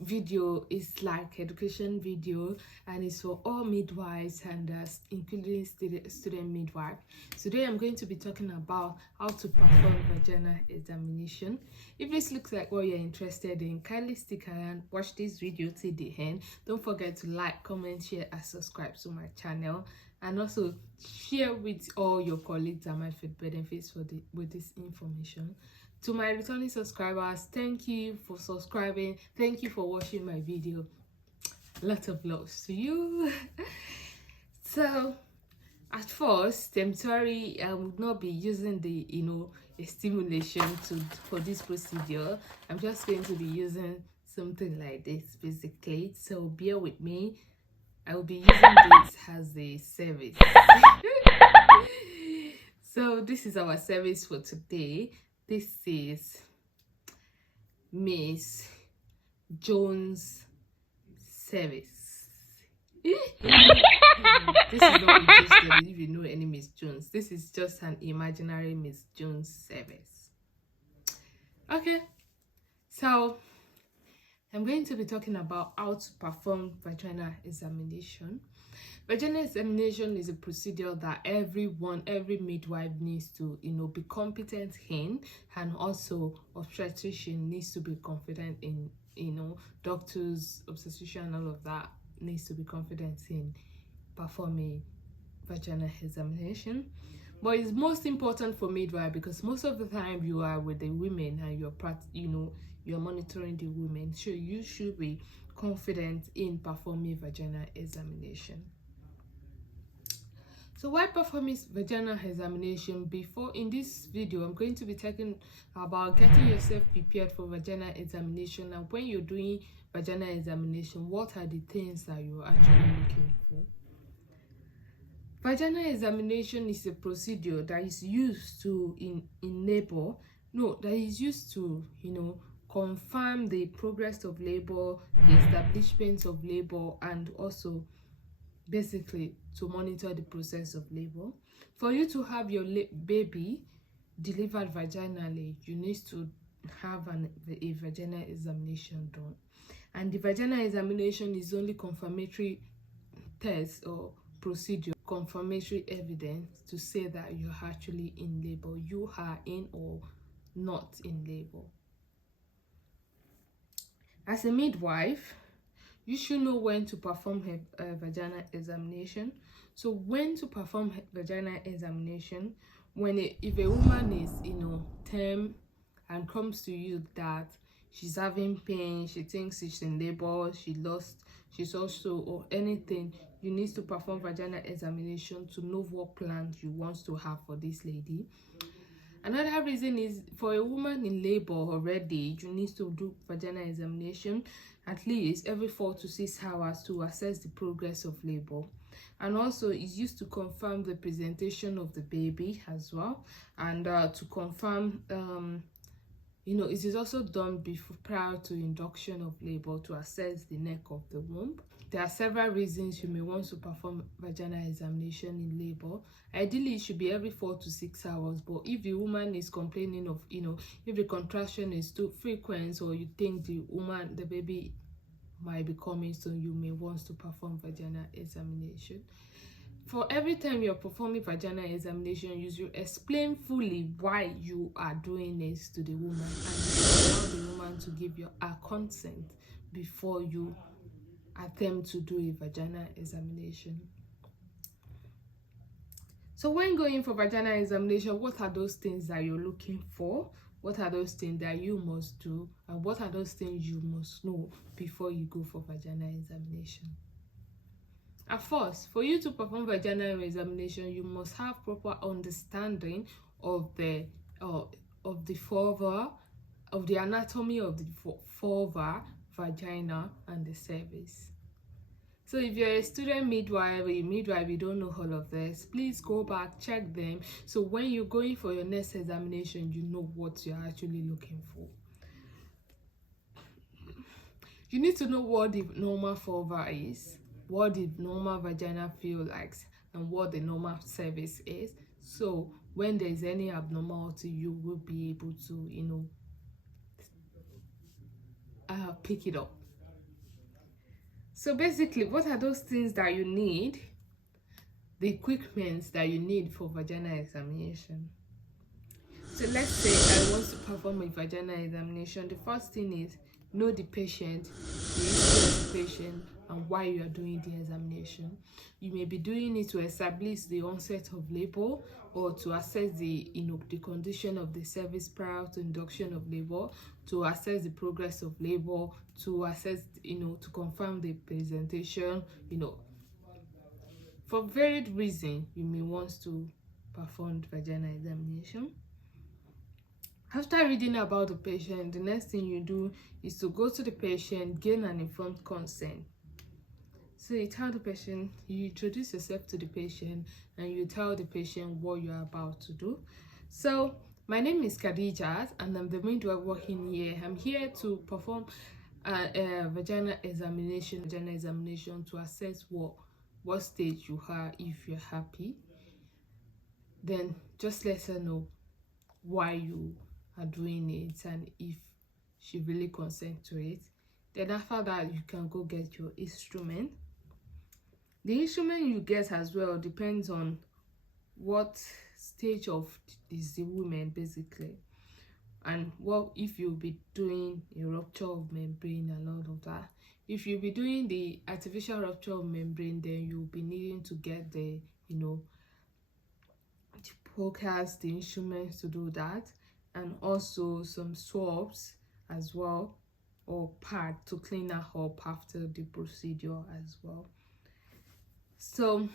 video is like education video, and it's for all midwives and including student midwife. Today I'm going to be talking about how to perform vaginal examination. If this looks like what you're interested in, kindly stick around, watch this video till the end. Don't forget to like, comment, share and subscribe to my channel, and also share with all your colleagues that might feel benefits with this information. To my returning subscribers, thank you for subscribing, thank you for watching my video. Lots of love to you. So at first, I'm sorry, I would not be using the a stimulation for this procedure. I'm just going to be using something like this basically, so bear with me. I will be using this as a service. So this is our service for today. This is Miss Jones' service. This is not interested if you know any Miss Jones. This is just an imaginary Miss Jones service. Okay, so I'm going to be talking about how to perform vaginal examination. Vaginal examination is a procedure that every midwife needs to be competent in, and also obstetrician needs to be confident in. Doctors, obstetrician, all of that needs to be confident in performing vaginal examination. But it's most important for midwife because most of the time you are with the women and you're monitoring the women, so you should be confident in performing vaginal examination. So while performing vaginal examination, before in this video I'm going to be talking about getting yourself prepared for vaginal examination, and when you're doing vaginal examination, what are the things that you're actually looking for. Vaginal examination is a procedure that is used to that is used to confirm the progress of labor, the establishment of labor, and also basically to monitor the process of labor. For you to have your baby delivered vaginally, you need to have a vaginal examination done, and the vaginal examination is only confirmatory test or procedure, confirmatory evidence to say that you're actually in labor, you are in or not in labor. As a midwife, you should know when to perform a vaginal examination. So when to perform vaginal examination, if a woman is term and comes to you that she's having pain, she thinks she's in labor, she's also or anything, you need to perform vaginal examination to know what plans you want to have for this lady. Another reason is for a woman in labor already, you need to do vaginal examination at least every 4 to 6 hours to assess the progress of labor, and also is used to confirm the presentation of the baby as well, and to confirm it is also done prior to induction of labor to assess the neck of the womb. There are several reasons you may want to perform vaginal examination in labor. Ideally, it should be every 4 to 6 hours, but if the woman is complaining of, if the contraction is too frequent, or you think the baby might be coming soon, you may want to perform vaginal examination. For every time you're performing vaginal examination, you should explain fully why you are doing this to the woman, and allow the woman to give you a consent before you attempt to do a vaginal examination. So when going for vaginal examination, what are those things that you're looking for? What are those things that you must do? And what are those things you must know before you go for vaginal examination? At first, for you to perform vaginal examination, you must have proper understanding of the vulva, of the anatomy of the vulva, vagina, and the cervix. So if you're a student midwife or a midwife, you don't know all of this, please go back, check them, so when you're going for your next examination, you know what you're actually looking for. You need to know what the normal vulva is, what the normal vagina feel like, and what the normal cervix is. So when there's any abnormality, you will be able to pick it up. So basically, what are those things that you need, the equipment that you need for vaginal examination? So let's say I want to perform a vaginal examination. The first thing is know the patient, the history of the patient, and why you are doing the examination. You may be doing it to establish the onset of labor, or to assess the the condition of the cervix prior to induction of labor, to assess the progress of labor, to assess to confirm the presentation. For varied reason you may want to perform the vaginal examination. After reading about the patient, the next thing you do is to go to the patient, gain an informed consent. So you tell the patient, you introduce yourself to the patient, and you tell the patient what you're about to do. So my name is Khadijat, and I'm the midwife working here. I'm here to perform a vaginal examination to assess what stage you are. If you're happy, then just let her know why you are doing it and if she really consent to it. Then after that, you can go get your instrument. The instrument you get as well depends on what stage of is the woman basically, and what if you'll be doing a rupture of membrane and all of that. If you'll be doing the artificial rupture of membrane, then you'll be needing to get the pokers, the instruments to do that, and also some swabs as well, or pad to clean her up after the procedure as well. So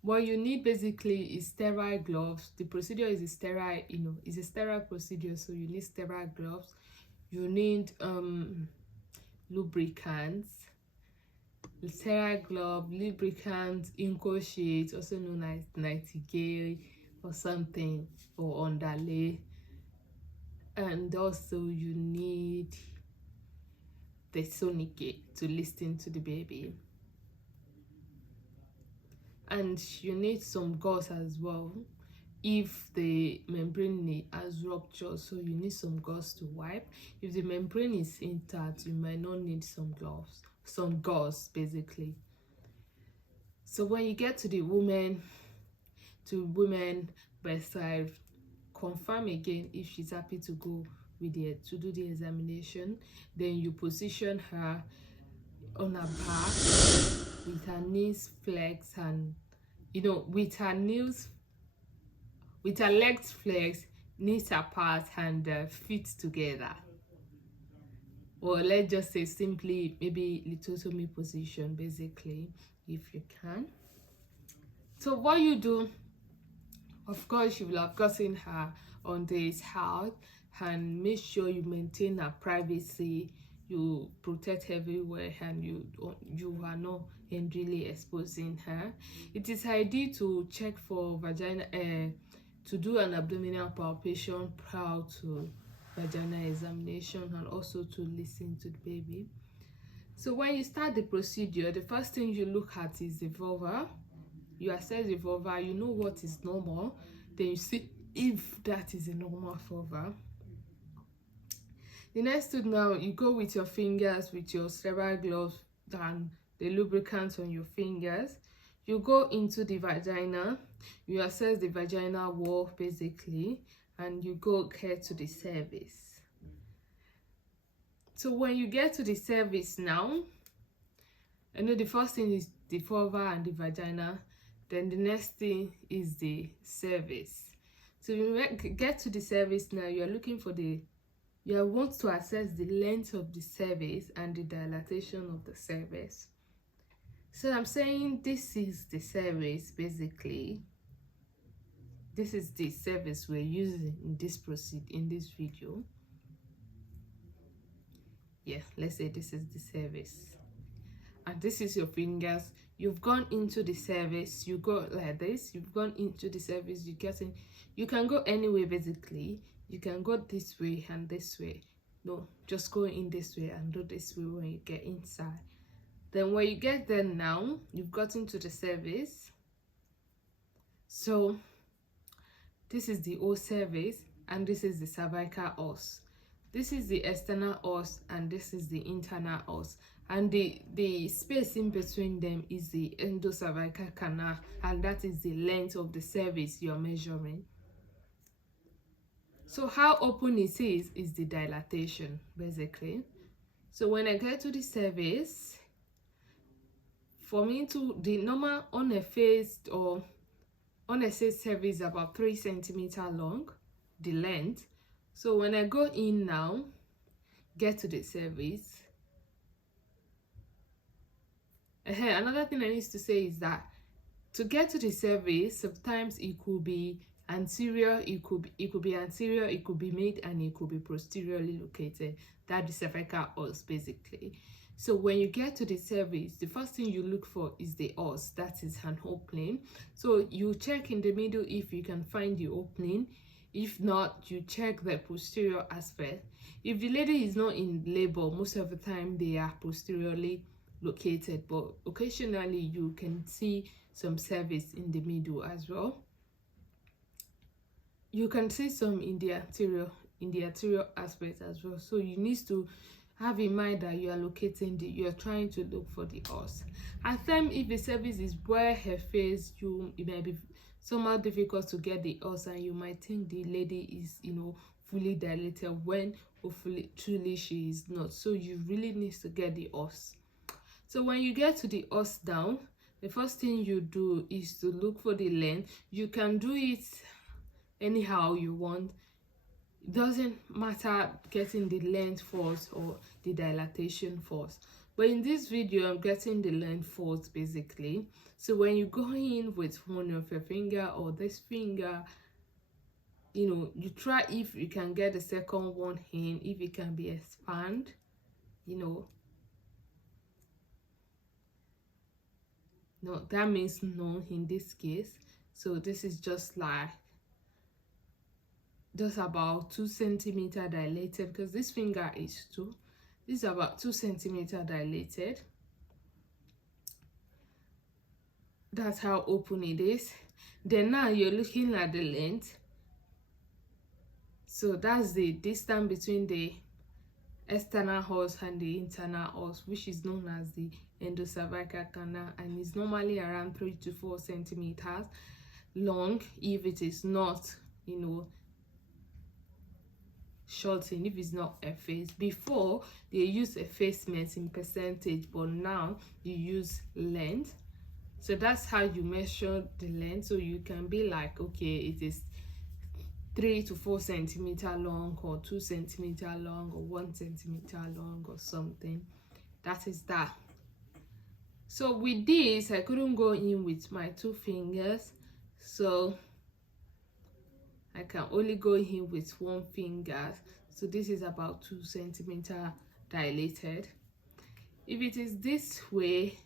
what you need basically is sterile gloves. The procedure is a sterile procedure, so you need sterile gloves. You need lubricants, sterile glove, lubricants, Inco sheet, also known as Nightingale or something, or underlay. And also you need the sonicate to listen to the baby, and you need some gauze as well if the membrane has ruptured, so you need some gauze to wipe. If the membrane is intact, you might not need some gauze basically. So when you get to the woman bedside, confirm again if she's happy to go to do the examination. Then you position her on her back with her knees flexed, and with her legs flexed, knees apart, and feet together, or let's just say simply maybe lithotomy position basically, if you can. So what you do, of course, you will have gotten her on this house, and make sure you maintain her privacy, you protect everywhere, and you are not really exposing her. It is ideal to check for vagina, to do an abdominal palpation prior to vaginal examination, and also to listen to the baby. So when you start the procedure, the first thing you look at is the vulva. You assess the vulva, you know what is normal, then you see if that is a normal vulva. The next thing, now you go with your fingers, with your sterile gloves and the lubricant on your fingers. You go into the vagina, you assess the vaginal wall basically, and you get to the cervix. So when you get to the cervix now, I know the first thing is the vulva and the vagina, then the next thing is the cervix. So you get to the cervix now, you are looking for you want to assess the length of the cervix and the dilatation of the cervix. So I'm saying this is the cervix basically. This is the cervix we're using in this video. Yeah, let's say this is the cervix, and this is your fingers. You've gone into the cervix, you go like this, you've gone into the cervix, you can go anywhere basically. You can go this way and this way. No, just go in this way and do this way when you get inside. Then when you get there now, you've gotten to the cervix. So this is the whole cervix, and this is the cervical os. This is the external os, and this is the internal os. and the space in between them is the endocervical canal, and that is the length of the cervix you're measuring. So how open it is the dilatation, basically. So when I get to the cervix, for me to the normal uneffaced or unassessed cervix is about 3 centimeters long, the length. So when I go in now, get to the cervix. Another thing I need to say is that to get to the cervix, sometimes it could be anterior, it could be anterior, it could be mid, and it could be posteriorly located. That is cervical os, basically. So when you get to the cervix, the first thing you look for is the os, that is an opening. So you check in the middle if you can find the opening. If not, you check the posterior aspect. If the lady is not in labor, most of the time they are posteriorly located, but occasionally you can see some cervix in the middle as well. You can see some in the anterior aspect as well. So you need to have in mind that you are you're trying to look for the os. At times, if the cervix is where her face, it might be somehow difficult to get the os, and you might think the lady is, fully dilated, when hopefully truly she is not. So you really need to get the os. So when you get to the os down, the first thing you do is to look for the length. You can do it anyhow you want. It doesn't matter getting the length first or the dilatation first. But in this video, I'm getting the length first, basically. So when you go in with one of your finger or this finger, you try if you can get the second one in, if it can be expand, No, that means no in this case. So this is just about 2 centimeters dilated, because this finger is 2. This is about 2 centimeters dilated. That's how open it is. Then now you're looking at the length. So that's the distance between the external os and the internal os, which is known as the endocervical canal, and is normally around 3 to 4 centimeters long if it is not, shortened, if it's not effaced. Before, they use effacement in percentage, but now you use length. So that's how you measure the length. So you can be like, okay, it is 3 to 4 centimeters long, or 2 centimeters long, or 1 centimeter long, or something. That is that. So with this, I couldn't go in with my 2 fingers, so I can only go in with 1 finger. So this is about 2 centimeters dilated. If it is this way,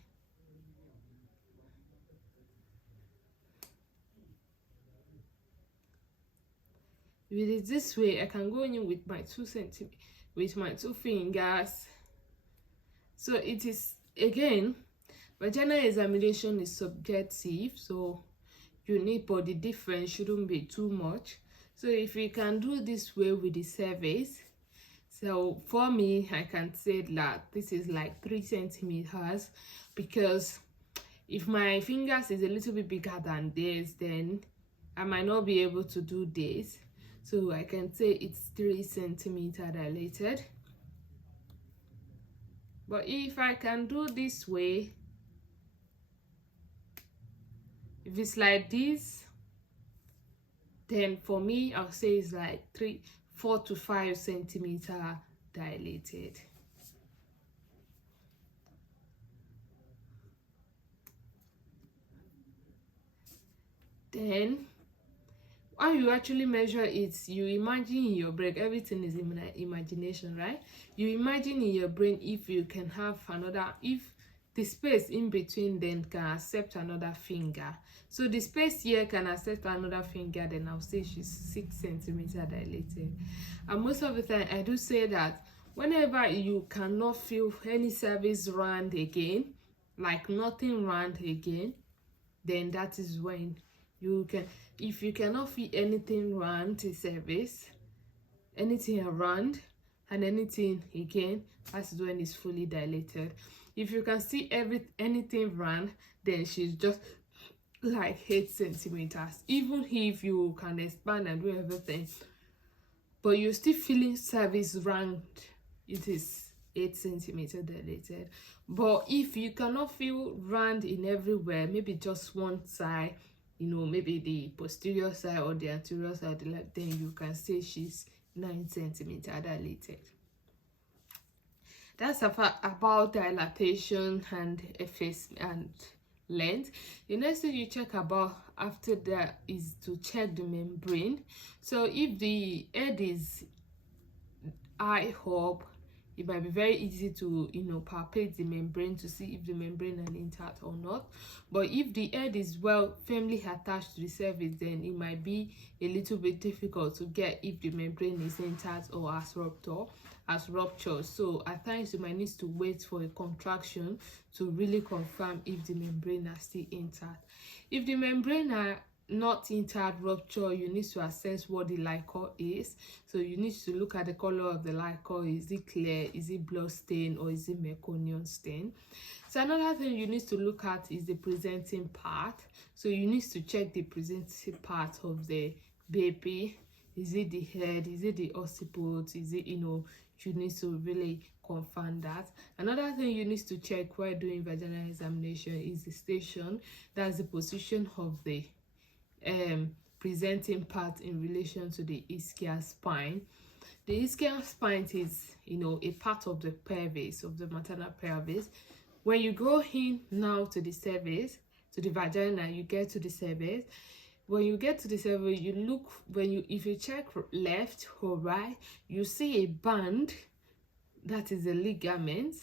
I can go in with my 2 fingers. So it is, again, vaginal examination is subjective, so but the difference shouldn't be too much. So if you can do this way with the cervix, so for me, I can say that this is like 3 centimeters, because if my fingers is a little bit bigger than this, then I might not be able to do this. So I can say it's 3 centimeters dilated. But if I can do this way, if it's like this, then for me, I'll say it's like 4 to 5 centimeters dilated. Then, when you actually measure it, you imagine in your brain, everything is in imagination, right? You imagine in your brain if you can have if the space in between then can accept another finger. So the space here can accept another finger, then I'll say she's 6 centimeters dilated. And most of the time, I do say that whenever you cannot feel any cervix round again, like nothing round again, then that is when you can, if you cannot feel anything round the cervix, anything around, and anything again, that is when it's fully dilated. If you can see anything round, then she's just like 8 centimeters. Even if you can expand and do everything, but you're still feeling cervix round, it is 8 centimeter dilated. But if you cannot feel round in everywhere, maybe just one side, you know, maybe the posterior side or the anterior side, then you can say she's 9 centimeter dilated. That's about dilatation and effacement and length. The next thing you check about after that is to check the membrane. So if the head is high up, it might be very easy to, you know, palpate the membrane to see if the membrane is intact or not. But if the head is firmly attached to the cervix, then it might be a little bit difficult to get if the membrane is intact or has ruptured. So at times you might need to wait for a contraction to really confirm if the membrane are still intact. If the membrane are not intact, rupture, you need to assess what the liquor is. So you need to look at the color of the liquor. Is it clear, is it blood stain, or is it meconium stain? So another thing you need to look at is the presenting part. So you need to check the presenting part of the baby. Is it the head, is it the occiput, is it, you know, you need to really confirm that. Another thing you need to check while doing vaginal examination is the station. That's the position of the presenting part in relation to the ischial spine. The ischial spine is, you know, a part of the pelvis, of the maternal pelvis. When you go in now to the cervix, to the vagina, you get to the cervix. When you get to the cervix, you look, if you check left or right, you see a band, that is a ligament.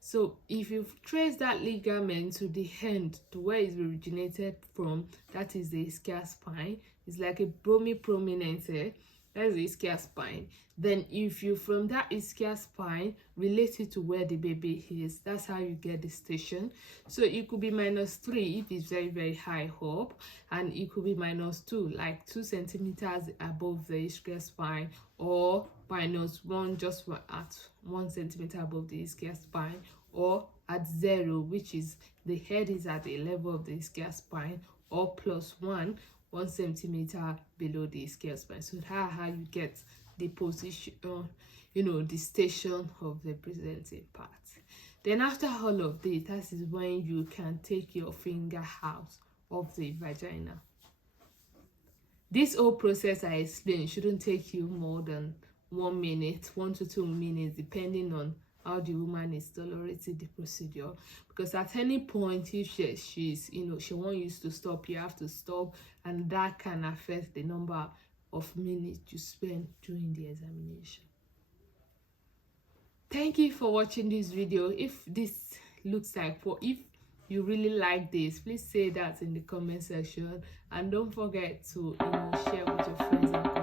So if you trace that ligament to the end, to where it originated from, that is the ischial spine. It's like a prominent here. That's the ischial spine. Then if you from that ischial spine relate it to where the baby is, that's how you get the station. So it could be -3 if it's very, very high up, and it could be -2, like 2 centimeters above the ischial spine, or -1, just at 1 centimeter above the ischial spine, or at 0, which is the head is at the level of the ischial spine, or +1 centimeter below the ischial spine. So that's how you get the position, you know, the station of the presenting part. Then after all of this, that is when you can take your finger out of the vagina. This whole process I explained shouldn't take you more than 1 minute, 1 to 2 minutes, depending on how the woman is tolerating the procedure. Because at any point, if she's, you know, she wants you to stop, you have to stop, and that can affect the number of minutes you spend during the examination. Thank you for watching this video. If this looks like, if you really like this, please say that in the comment section, and don't forget to, you know, share with your friends and